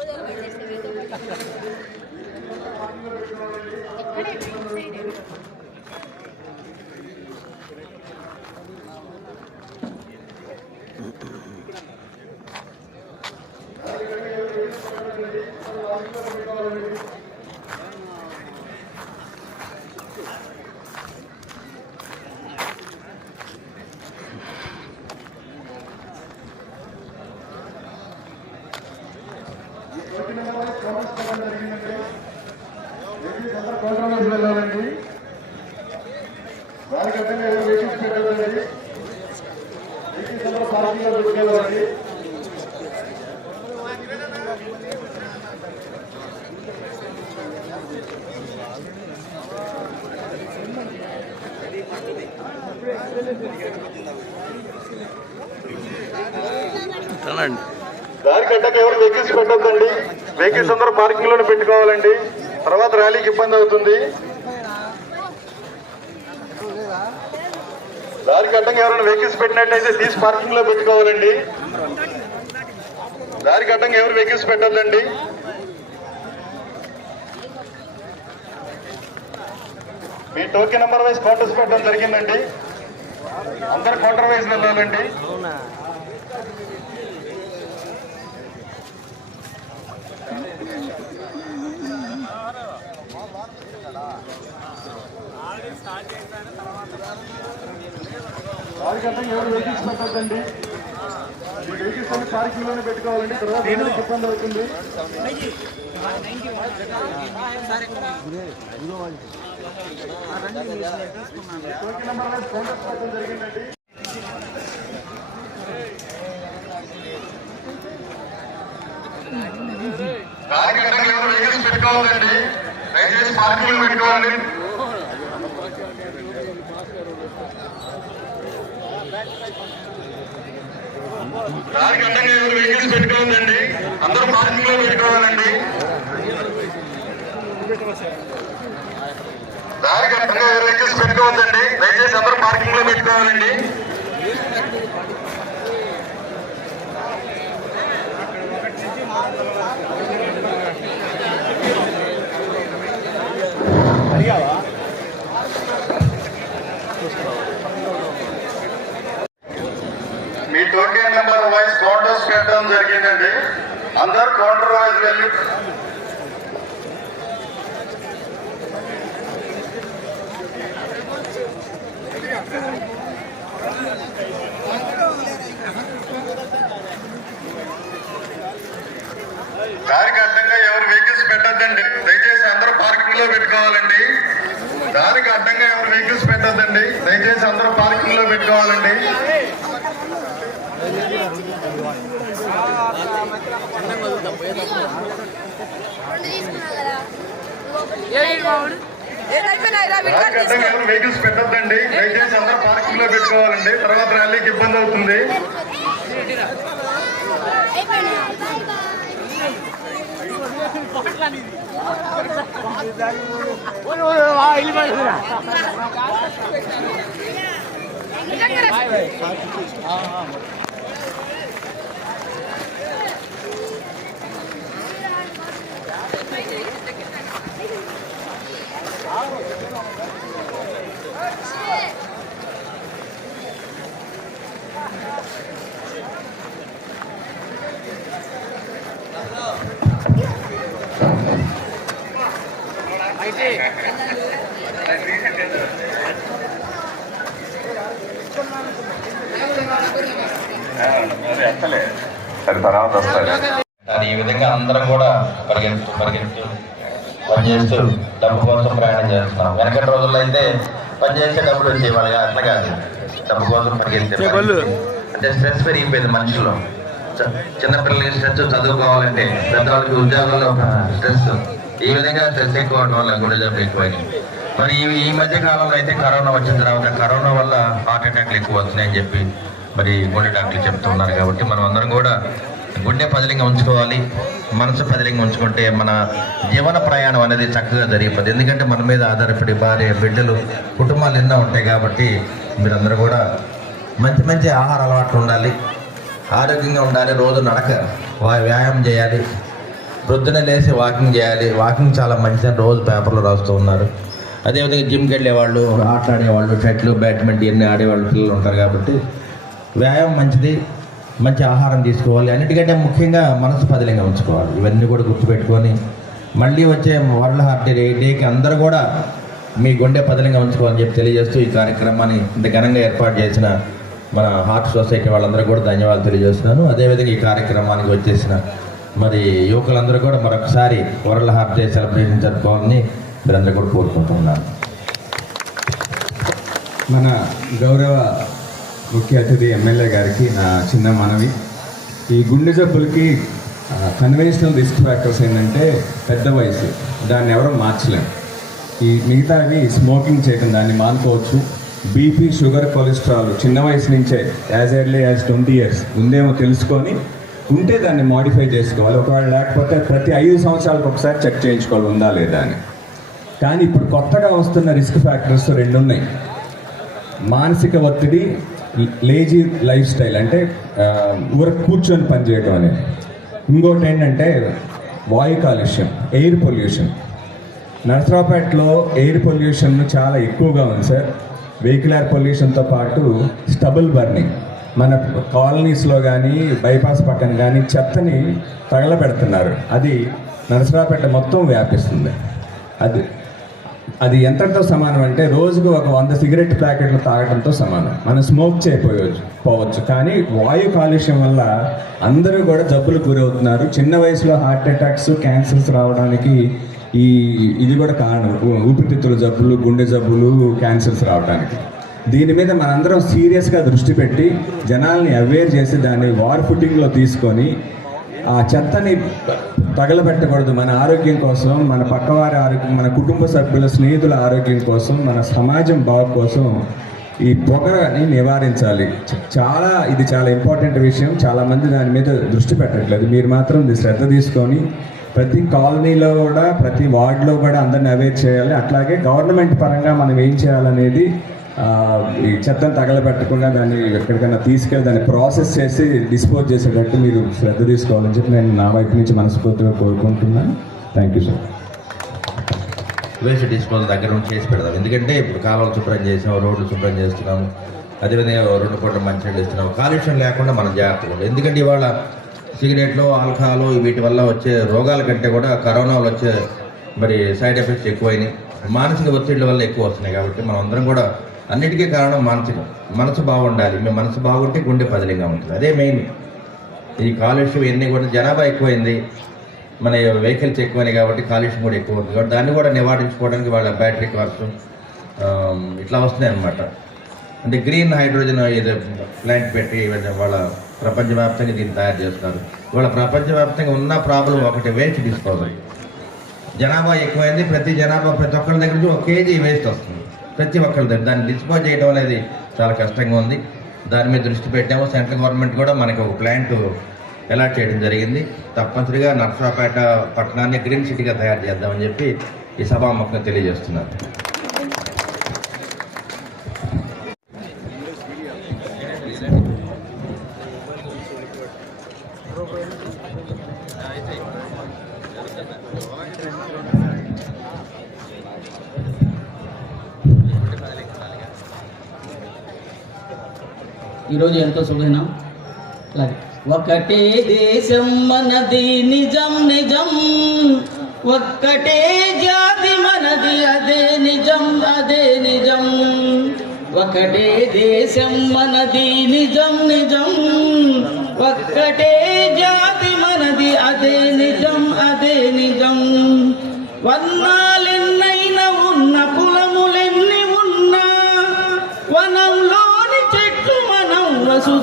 ఎక్కడ? దారి అందరూ ఎవరు వెహికల్స్ పెట్టొద్దండి. వెహికల్స్ అందరూ పార్కింగ్లోనే పెట్టుకోవాలండి. తర్వాత ర్యాలీకి ఇబ్బంది అవుతుంది. దానికి అడ్డంగా ఎవరైనా వెహికల్స్ పెట్టినట్టయితే తీసి పార్కింగ్లో పెట్టుకోవాలండి. దానికి అడ్డంగా ఎవరు వెహికల్స్ పెట్టాలండి మీ టోకెన్ నెంబర్ వైజ్ కౌంటర్స్ పెట్టడం జరిగిందండి. అందరు కౌంటర్ వైజ్ వెళ్ళాలండి. అడ్డంగా ఎవరు వెహికల్స్ పెట్టొద్దండి ఈ వెహికల్స్ అన్ని పార్కింగ్లోనే పెట్టుకోవాలండి తర్వాత ఇబ్బంది అవుతుంది? టోకెన్ నెంబర్ పెట్టడం జరిగిందండి. ఎవరు వెహికల్స్ పెట్టుకోవాలండి? దయచేసి పార్కింగ్లో పెట్టుకోవాలి దానికి అడ్డంగా ఎవరు వెహికల్స్ పెట్టుకోవద్దండి. అందరూ పార్కింగ్లో పెట్టుకోవాలండి. దానికి అడ్డంగా ఎవరు వెహికల్స్ పెట్టుకోవద్దండి. దయచేసి అందరూ పార్కింగ్లో పెట్టుకోవాలండి. అడిగావా టోకెన్ నెంబర్ వైజ్ కౌంటర్స్ పెట్టడం జరిగిందండి. అందరు కౌంటర్ వైజ్ వెళ్ళి దానికి అడ్డంగా ఎవరు వెహికల్స్ పెట్టద్దండి. దయచేసి అందరూ పార్కింగ్లో పెట్టుకోవాలండి. దానికి అడ్డంగా ఎవరు వెహికల్స్ పెట్టద్దండి. దయచేసి అందరూ పార్కింగ్లో పెట్టుకోవాలండి దానికి అడ్డంగా ఎవరు వెహికల్స్ పెట్టద్దండి దయచేసి అందరూ పార్కింగ్లో పెట్టుకోవాలండి. తర్వాత ర్యాలీకి ఇబ్బంది అవుతుంది. అది తర్వాత వస్తుంది అది ఈ విధంగా అందరం కూడా పరిగెత్తు పరిగెత్తు పనిచేస్తూ డబ్బు కోసం ప్రయాణం చేస్తున్నాం. వెనకటి రోజుల్లో అయితే పనిచేసే డబ్బులు వచ్చేవాళ్ళు అట్లా కాదు. డబ్బు కోసం పరిగెత్తే అంటే స్ట్రెస్ పెరిగిపోయింది మనుషులు చిన్నపిల్లలకి స్ట్రెస్ చదువుకోవాలంటే పెద్దవాళ్ళకి ఉద్యోగాల్లో స్ట్రెస్. ఈ విధంగా స్ట్రెస్ ఎక్కువ అవడం వల్ల గుండె జబ్బులు ఎక్కువైనాయి. మరి ఈ ఈ మధ్య కాలంలో అయితే కరోనా వచ్చిన తర్వాత కరోనా వల్ల హార్ట్ అటాక్లు ఎక్కువ వస్తున్నాయని చెప్పి మరి గుండె డాక్టర్లు చెప్తున్నారు కాబట్టి మనం అందరం కూడా గుండె పదిలింగా ఉంచుకోవాలి మనసు పదిలింగా ఉంచుకుంటే మన జీవన ప్రయాణం అనేది చక్కగా జరిగిపోతుంది ఎందుకంటే మన మీద ఆధారపడి భార్య బిడ్డలు కుటుంబాలు ఎన్నో ఉంటాయి కాబట్టి మీరందరూ కూడా మంచి మంచి ఆహార అలవాట్లు ఉండాలి. ఆరోగ్యంగా ఉండాలి రోజు నడక వ్యాయామం చేయాలి. ప్రొద్దున లేచి వాకింగ్ చేయాలి. వాకింగ్ చాలా మంచిదని రోజు పేపర్లో రాస్తూ ఉన్నారు. అదేవిధంగా జిమ్కి వెళ్ళేవాళ్ళు ఆటలాడేవాళ్ళు షటిల్ బ్యాడ్మింటన్ ఇవన్నీ ఆడేవాళ్ళు పిల్లలు ఉంటారు కాబట్టి వ్యాయామం మంచిది. మంచి ఆహారం తీసుకోవాలి. అన్నిటికంటే ముఖ్యంగా మనసు పదిలంగా ఉంచుకోవాలి. ఇవన్నీ కూడా గుర్తుపెట్టుకొని మళ్ళీ వచ్చే వరల్డ్ హార్ట్ డే డేకి అందరూ కూడా మీ గుండె పదిలంగా ఉంచుకోవాలని చెప్పి తెలియజేస్తూ ఈ కార్యక్రమాన్ని ఇంత ఘనంగా ఏర్పాటు చేసిన మన హార్ట్ సొసైటీ వాళ్ళందరూ కూడా ధన్యవాదాలు తెలియజేస్తున్నాను. అదేవిధంగా ఈ కార్యక్రమానికి వచ్చేసిన మరి యువకులందరూ కూడా మరొకసారి వరల్డ్ హార్ట్ డే సెలబ్రేషన్ జరుపుకోవాలని మీరందరూ కూడా కోరుకుంటున్నాను. మన గౌరవ ముఖ్య అతిథి ఎమ్మెల్యే గారికి నా చిన్న మనవి. ఈ గుండె జబ్బులకి కన్వెన్షనల్ రిస్క్ ఫ్యాక్టర్స్ ఏంటంటే పెద్ద వయసు. దాన్ని ఎవరో మార్చలేం. ఈ మిగతావి స్మోకింగ్ చేయడం దాన్ని మానుకోవచ్చు. బీపీ షుగర్ కొలెస్ట్రాల్ చిన్న వయసు నుంచే as early as twenty years ముందేమో తెలుసుకొని ఉంటే దాన్ని మాడిఫై చేసుకోవాలి. ఒకవేళ లేకపోతే ప్రతి ఐదు సంవత్సరాలకు ఒకసారి చెక్ చేయించుకోవాలి. ఉందా లేదా అని. కానీ ఇప్పుడు కొత్తగా వస్తున్న రిస్క్ ఫ్యాక్టర్స్ రెండు ఉన్నాయి మానసిక ఒత్తిడి లేజీ లైఫ్ స్టైల్ అంటే ఊరకు కూర్చొని పనిచేయడం అనేది. ఇంకోటి ఏంటంటే వాయు కాలుష్యం ఎయిర్ పొల్యూషన్. నర్సరాపేటలో ఎయిర్ పొల్యూషన్ చాలా ఎక్కువగా ఉంది సార్. వెహికల్ ఎయిర్ పొల్యూషన్తో పాటు స్టబుల్ బర్నింగ్. మన కాలనీస్లో కానీ బైపాస్ పక్కన కానీ చెత్తని తగలబెడుతున్నారు. అది నరసరాపేట మొత్తం వ్యాపిస్తుంది. అది అది ఎంతటితో సమానం అంటే రోజుకు ఒక వంద సిగరెట్ ప్యాకెట్లు తాగడంతో సమానం. మనం స్మోక్ చేయకపోవచ్చు పోవచ్చు. కానీ వాయు కాలుష్యం వల్ల అందరూ కూడా జబ్బులు గురవుతున్నారు. చిన్న వయసులో హార్ట్ అటాక్స్ క్యాన్సర్స్ రావడానికి ఈ ఇది కూడా కారణం. ఊపిరితిత్తుల జబ్బులు గుండె జబ్బులు క్యాన్సర్స్ రావడానికి. దీని మీద మనందరం సీరియస్గా దృష్టి పెట్టి జనాల్ని అవేర్ చేసి దాన్ని వార్ ఫుటింగ్లో తీసుకొని ఆ చెత్తని తగలబెట్టకూడదు మన ఆరోగ్యం కోసం మన పక్కవారి ఆరోగ్యం మన కుటుంబ సభ్యుల స్నేహితుల ఆరోగ్యం కోసం మన సమాజం బాగు కోసం ఈ పొగని నివారించాలి. చాలా ఇది చాలా ఇంపార్టెంట్ విషయం. చాలా మంది దాని మీద దృష్టి పెట్టట్లేదు. మీరు మాత్రం ఇది శ్రద్ధ తీసుకొని ప్రతి కాలనీలో కూడా ప్రతి వార్డులో కూడా అందరిని అవేర్ చేయాలి. అట్లాగే గవర్నమెంట్ పరంగా మనం ఏం చేయాలనేది ఈ చెత్తను తగలబెట్టకుండా దాన్ని ఎక్కడికైనా తీసుకెళ్ళి దాన్ని ప్రాసెస్ చేసి డిస్పోజ్ చేసేటట్టు మీరు శ్రద్ధ తీసుకోవాలని చెప్పి నేను నా వైపు నుంచి మనస్ఫూర్తిగా కోరుకుంటున్నాను. Thank you sir waste disposal దగ్గర నుంచి చేసి పెడదాం. ఎందుకంటే ఇప్పుడు కాలువలు శుభ్రం చేసాం రోడ్లు శుభ్రం చేస్తున్నాము. అదేవిధంగా రెండు కోట్ల మంచినీళ్ళు ఇస్తున్నాము. కాలుష్యం లేకుండా మనం జాగ్రత్తగా ఉండాలి. ఎందుకంటే ఇవాళ సిగరెట్లు ఆల్కహాలు వీటి వల్ల వచ్చే రోగాల కంటే కూడా కరోనా వచ్చే మరి సైడ్ ఎఫెక్ట్స్ ఎక్కువైనాయి. మానసిక ఒత్తిడి వల్ల ఎక్కువ వస్తున్నాయి కాబట్టి మనం అందరం కూడా అన్నిటికీ కారణం మనసు మనసు బాగుండాలి. మీ మనసు బాగుంటే గుండె పదిలిగా ఉంటుంది. అదే మెయిన్ ఈ కాలుష్యం ఎన్ని కూడా జనాభా ఎక్కువైంది. మన వెహికల్స్ ఎక్కువైనాయి కాబట్టి కాలుష్యం కూడా ఎక్కువ ఉంది. కాబట్టి దాన్ని కూడా నివారించుకోవడానికి వాళ్ళ బ్యాటరీ కార్స్ ఇట్లా వస్తున్నాయి అన్నమాట. అంటే గ్రీన్ హైడ్రోజన్ ఏదో ప్లాంట్ పెట్టి వాళ్ళ ప్రపంచవ్యాప్తంగా దీన్ని తయారు చేస్తున్నారు. వాళ్ళ ప్రపంచవ్యాప్తంగా ఉన్న ప్రాబ్లం ఒకటి వేస్ట్ డిస్పోజల్ జనాభా ఎక్కువైంది. ప్రతి జనాభా ప్రతి ఒక్కరి దగ్గర నుంచి ఒక కేజీ వేస్ట్ వస్తుంది. ప్రతి ఒక్కరి దగ్గర దాన్ని డిస్పోజ్ చేయడం అనేది చాలా కష్టంగా ఉంది. దాని మీద దృష్టి పెట్టాము. సెంట్రల్ గవర్నమెంట్ కూడా మనకు ఒక ప్లాంట్ అలాట్ చేయడం జరిగింది. తప్పనిసరిగా నర్సరాపేట పట్టణాన్ని గ్రీన్ సిటీగా తయారు చేద్దామని చెప్పి ఈ సభాముఖంగా తెలియజేస్తున్నారు ఈరోజు ఎంతో శుభదినం. అలాగే ఒకటే దేశం మనది నిజం నిజం. ఒక్కటే జాతి మనది అదే నిజం అదే నిజం. ఒకటే దేశం మనది నిజం నిజం. ఒక్కటే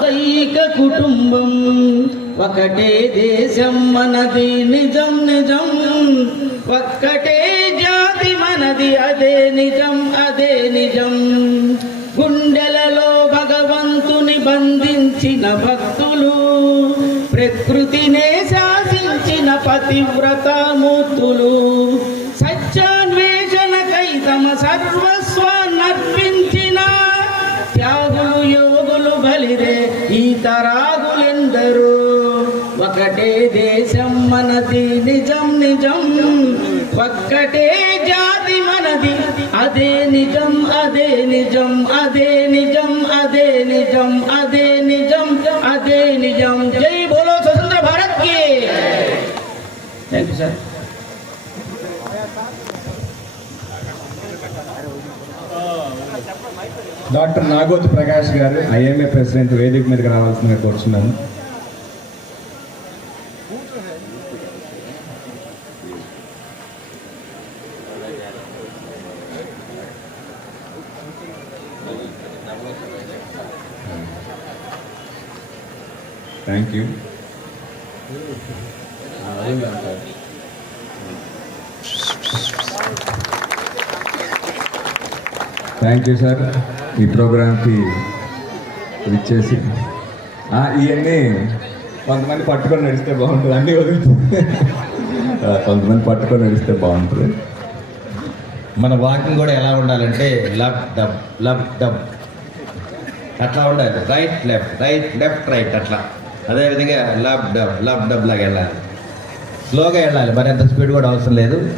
వసుదైక కుటుంబం ఒకటే దేశం మనది నిజం నిజం. ఒక్కటే జాతి మనది అదే నిజం అదే నిజం. గుండెలలో భగవంతుని బంధించిన భక్తులు ప్రకృతినే శాసించిన పతివ్రతమూర్తులు సత్యాన్వేషణకై తమ సర్వస్వాన్నర్పించిన ఒక్కటే జాతి మనది. అదే నిజం అదే నిజం అదే నిజం అదే నిజం అదే నిజం అదే నిజం. జై బోలో స్వతంత్ర భారత్కి. Thank you sir doctor Nagoth Prakash garu IMA president వేదిక మీదకి రావాల్సిందిగా కోరుచున్నాను. Thank you thank you sir ఈ ప్రోగ్రాంకి ఇచ్చేసి. ఇవన్నీ కొంతమంది పట్టుకొని నడిస్తే బాగుంటుంది. అన్నీ వదులుతుంది కొంతమంది పట్టుకొని నడిస్తే బాగుంటుంది. మన వాకింగ్ కూడా ఎలా ఉండాలంటే లబ్ డబ్ లబ్ డబ్ అట్లా ఉండాలి. Right left right left right అట్లా. అదేవిధంగా లబ్ డబ్ లబ్ డబ్ లాగా వెళ్ళాలి. స్లోగా వెళ్ళాలి. మరి ఎంత స్పీడ్ కూడా అవసరం లేదు.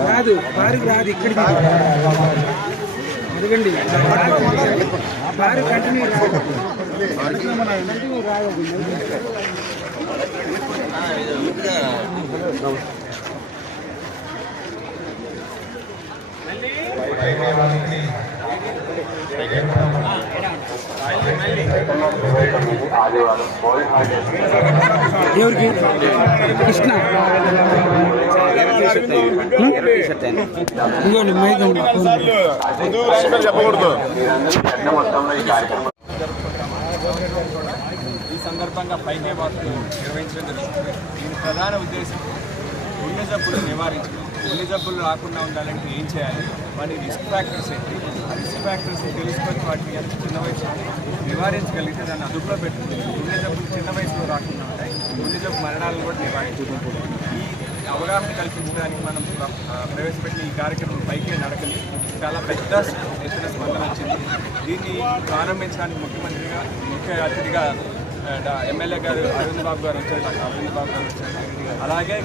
రాదు పారికి రాదు ఇక్కడికి అడగండి. పారి కంటిన్యూ రాదు కంటిన్యూ రాదు ఎవరికి? కృష్ణ. ఇంకోండి మైక్. ఉంది. ఈ సందర్భంగా ఫైవ్ వాక్ నిర్వహించడం జరుగుతుంది. దీని ప్రధాన ఉద్దేశం గుండె జబ్బులు నివారించడం. గుండె జబ్బులు రాకుండా ఉండాలంటే ఏం చేయాలి? వాటి రిస్క్ ఫ్యాక్టర్స్ ఏంటి? ఆ రిస్క్ ఫ్యాక్టర్స్ తెలుసుకొని వాటిని ఎంత చిన్న వయసులో నివారించగలిగితే దాన్ని అదుపులో పెట్టుకుంటుంది గుండె జబ్బులు చిన్న వయసులో రాకుండా ఉంటాయి గుండె జబ్బు మరణాలను కూడా నివారించుకుంటుంది ఈ అవగాహన కల్పించడానికి మనం ప్రవేశపెట్టిన ఈ కార్యక్రమం పైకి నడకలి చాలా పెద్ద ఎత్తున స్పందన వచ్చింది. దీన్ని ప్రారంభించడానికి ముఖ్యమంత్రిగా ముఖ్య అతిథిగా ఎమ్మెల్యే గారు అరవింద్ బాబు గారు వచ్చారు. అరవింద్ బాబు గారు వచ్చారు. అలాగే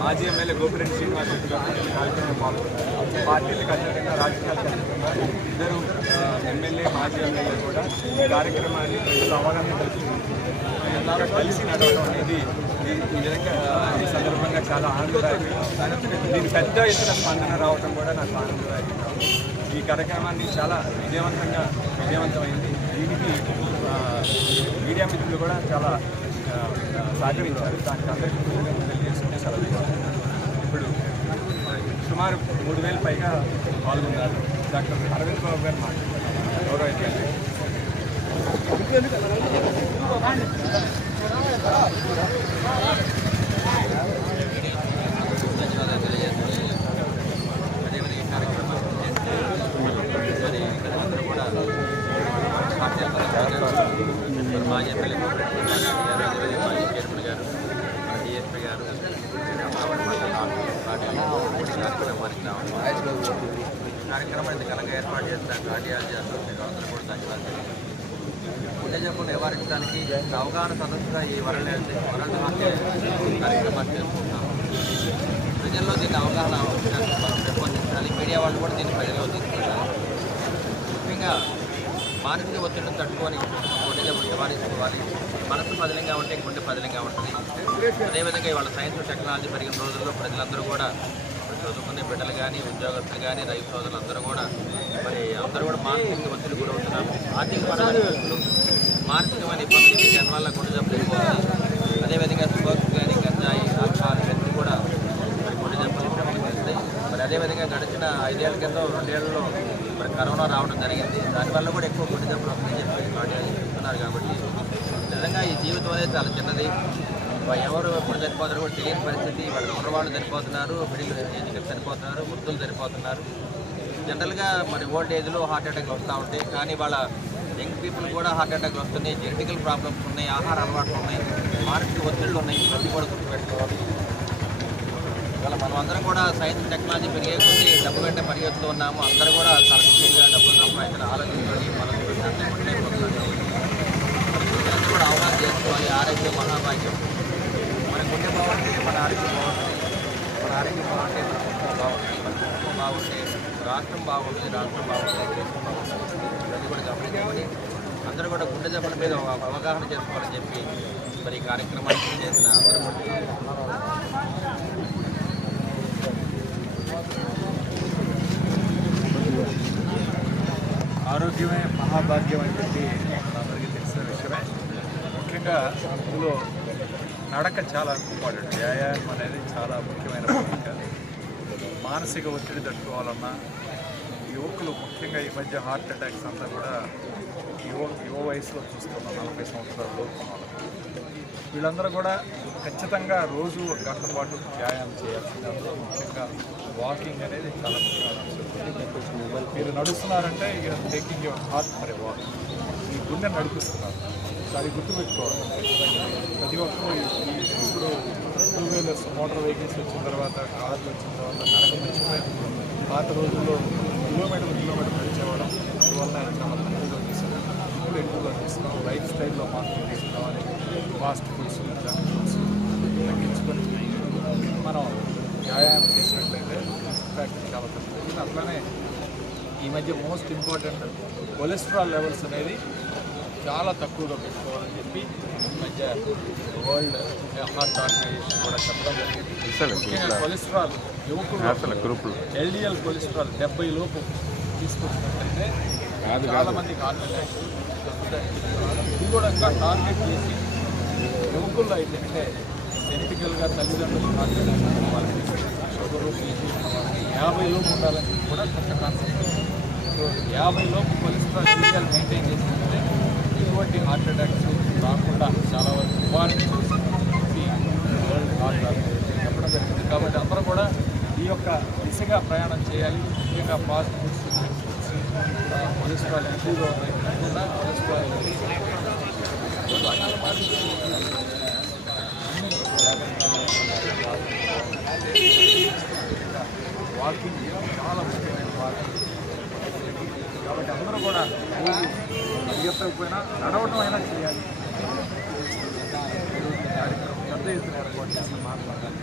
మాజీ ఎమ్మెల్యే గోపిరెడ్డి శ్రీనివాస్ రెడ్డి గారు కూడా ఈ కార్యక్రమంలో పాల్గొన్నారు. పార్టీలకు అతీతంగా రాజకీయాలకు ఇద్దరు ఎమ్మెల్యే మాజీ ఎమ్మెల్యే కూడా ఈ కార్యక్రమాన్ని ప్రజలు అవగాహన కల్పించారు కలిసి నడవడం అనేది ఈ విధంగా ఈ సందర్భంగా చాలా ఆనందదాయకం. దీని పెద్ద ఎత్తున స్పందన రావడం కూడా నాకు ఆనందదాయకంగా ఈ కార్యక్రమాన్ని చాలా విజయవంతంగా విజయవంతమైంది. దీనికి మీడియా మిత్రులు కూడా చాలా సహకరించారు. దానికి అందరికీ కృతజ్ఞతలు సెలవు ఇప్పుడు సుమారు మూడు వేల పైగా పాల్గొన్నారు డాక్టర్ అరవింద్ బాబు గారు మాట్లాడారు గౌరవ ఎమ్మెల్యే మాజీ ఎమ్మెల్యే మాజీ చైర్మన్ గారు మన డిఎస్పీ గారు కార్యక్రమానికి కార్యక్రమాన్ని ఘనంగా ఏర్పాటు చేసిన కార్డియాలజీ అసోసియేషన్ అందరూ కూడా ధన్యవాదాలు గుండె జబ్బులు నివారించడానికి అవగాహన ఈ వరల్డ్ హెల్త్ వరల్డ్ కార్యక్రమాన్ని ప్రజల్లో దీన్ని అవగాహన పెంపొందించాలి. మీడియా వాళ్ళు కూడా దీన్ని ప్రజల్లో తీసుకెళ్ళాలి ముఖ్యంగా మానసిక ఒత్తిడిని తట్టుకొని గుండె నివారించుకోవాలి మనసు పదిలంగా ఉంటే గుండె పదిలంగా ఉంటుంది. అదేవిధంగా ఇవాళ సైన్స్ టెక్నాలజీ పెరిగిన రోజుల్లో ప్రజలందరూ కూడా చదువుకునే బిడ్డలు కానీ ఉద్యోగస్తులు కానీ రైతు సోదరులు అందరూ కూడా మరి అందరూ కూడా మానసిక ఒత్తిడి గురవుతున్నారు. ఆర్థిక పరమైన మానసికమైన ఇబ్బందులకి దానివల్ల గుండె జబ్బులు ఎక్కువ. అదేవిధంగా స్మోక్ కానీ గంజాయి ఆల్కహాల్ ఇవన్నీ కూడా మరి గుండె జబ్బులు ప్రమాదిస్తాయి మరి అదేవిధంగా గడిచిన ఐదేళ్ళ కింద రెండేళ్ళలో మరి కరోనా రావడం జరిగింది. దానివల్ల కూడా ఎక్కువ గుండె జబ్బులు వస్తాయని చెప్పి చెప్తున్నారు కాబట్టి నిజంగా ఈ జీవితం అనేది చాలా చిన్నది. ఎవరు ఎప్పుడు చనిపోతారు కూడా తెలియని పరిస్థితి. వాళ్ళు కుర్రవాళ్ళు చనిపోతున్నారు మిడిల్ ఏజ్కి చనిపోతున్నారు వృద్ధులు చనిపోతున్నారు. జనరల్గా మరి ఓల్డ్ ఏజ్లో హార్ట్ అటాక్ వస్తూ ఉంటాయి. కానీ వాళ్ళ యంగ్ పీపుల్ కూడా హార్ట్ అటాక్ వస్తున్నాయి జెనటికల్ ప్రాబ్లమ్స్ ఉన్నాయి ఆహార అలవాట్లు ఉన్నాయి మానసిక ఒత్తిళ్ళు ఉన్నాయి ఇవన్నీ కూడా గుర్తుపెట్టుకోవాలి. ఇవాళ మనం అందరం కూడా సైన్స్ టెక్నాలజీ పెరిగే కొద్దీ డబ్బు వెంట పరిగెత్తుతూ ఉన్నాము. అందరూ కూడా చాలా డబ్బులు సంపాదించిన ఆలోచించుకొని మనం కూడా అవగాహన చేసుకోవాలి. ఆరోగ్యం మహాభాగ్యం. మన గుండె బాగుంటే మన ఆరోగ్యం బాగుంటుంది. మన ఆరోగ్యం బాగుంటే మన బాగుంటుంది మన బాగుంటే రాష్ట్రం బాగుంటుంది రాష్ట్రం బాగుంటుంది దేశం బాగుంటుంది. అది కూడా గమనించుకొని అందరూ కూడా గుండె జబ్బుల మీద అవగాహన చేసుకోవాలని చెప్పి మరి కార్యక్రమాన్ని చేసిన అందరూ ఆరోగ్యమే మహాభాగ్యం అని చెప్పి మనందరికీ తెలిసిన విషయమే. ముఖ్యంగా అందులో నడక చాలా ఇంపార్టెంట్. వ్యాయామం అనేది చాలా ముఖ్యమైన భూమిక. మానసిక ఒత్తిడి తట్టుకోవాలన్నా యువకులు ముఖ్యంగా ఈ మధ్య హార్ట్ అటాక్స్ అంతా కూడా యువ యువ వయసులో చూస్తున్నాం నలభై సంవత్సరాల వీళ్ళందరూ కూడా ఖచ్చితంగా రోజు ఒక గంట పాటు వ్యాయామం చేయాల్సింది. అందులో ముఖ్యంగా వాకింగ్ అనేది చాలా మీరు నడుస్తున్నారంటే ఇక taking your heart for walk ఈ గుండె నడిపిస్తున్నారు. అది గుర్తుపెట్టుకోవాలి. ప్రతి ఒక్కరు ఇప్పుడు టూ వీలర్స్ మోటార్ వెహికల్స్ వచ్చిన తర్వాత కార్లు వచ్చిన తర్వాత నడక మర్చిపోయారు. పాత రోజుల్లో కిలోమీటర్ కిలోమీటర్ నడిచేవాళ్ళం. అందువల్ల చాలా తక్కువగా తీసుకున్నాం ఇప్పుడు ఎక్కువగా తీసుకున్నాం లైఫ్ స్టైల్లో మార్పులు తీసుకురావాలి ఫాస్ట్ ఫుడ్స్ జంక్ ఫుడ్స్ తగ్గించుకొని మనం వ్యాయామం చేసినట్లయితే ఇంపాక్ట్ చాలా తక్కువ. అట్లానే ఈ మధ్య మోస్ట్ ఇంపార్టెంట్ కొలెస్ట్రాల్ లెవెల్స్ అనేది చాలా తక్కువగా పెట్టుకోవాలని చెప్పి ఈ మధ్య వరల్డ్ హార్ట్ ఆర్గనైజేషన్ కూడా చెప్పడం జరిగింది. కొలెస్ట్రాల్ యువకులు గ్రూపులు. ఎల్డిఎల్ కొలెస్ట్రాల్ డెబ్బై లోపు తీసుకొచ్చినట్లయితే చాలా మందికి హార్ట్ అటాక్ ఇది కూడా ఇంకా టార్గెట్ చేసి యువకుల్లో అయితే అంటే జెనెటికల్గా తల్లిదండ్రులు ఉన్న వాళ్ళకి షుగర్ యాభై లోపు ఉండాలని కూడా కొత్త కాన్సెప్ట్ యాభై లోపు కొలెస్ట్రాల్ విషయాలు మెయింటైన్ చేసినట్లయితే ఇటువంటి హార్ట్ అటాక్స్ రాకుండా చాలా వరకు నివారించవచ్చు వరల్డ్ హార్ట్ ఆర్గనైజేషన్ చెప్పడం జరిగింది. కాబట్టి అందరూ కూడా ఈ యొక్క దిశగా ప్రయాణం చేయాలి. ముఖ్యంగా ఫాస్ట్ ఫుడ్స్ కొలెస్ట్రాల్ ఎక్కువగా ఉన్నాయి. కాకుండా కొలెస్ట్రాల్ వాకింగ్ చాలా ముఖ్యమైన వాకింగ్ కాబట్టి అందరూ కూడా రోజు పరిగెత్తకపోయినా నడవడం అయినా చేయాలి ఈ కార్యక్రమం పెద్ద ఎత్తున ఏర్పాటు చేసిన మాట్లాడడానికి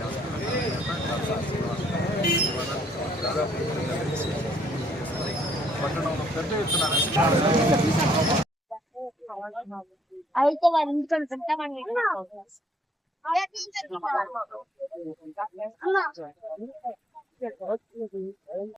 దాదాపు పట్టణంలో పెద్ద ఎత్తున అయితే వారి ఇంటికి పెట్టామని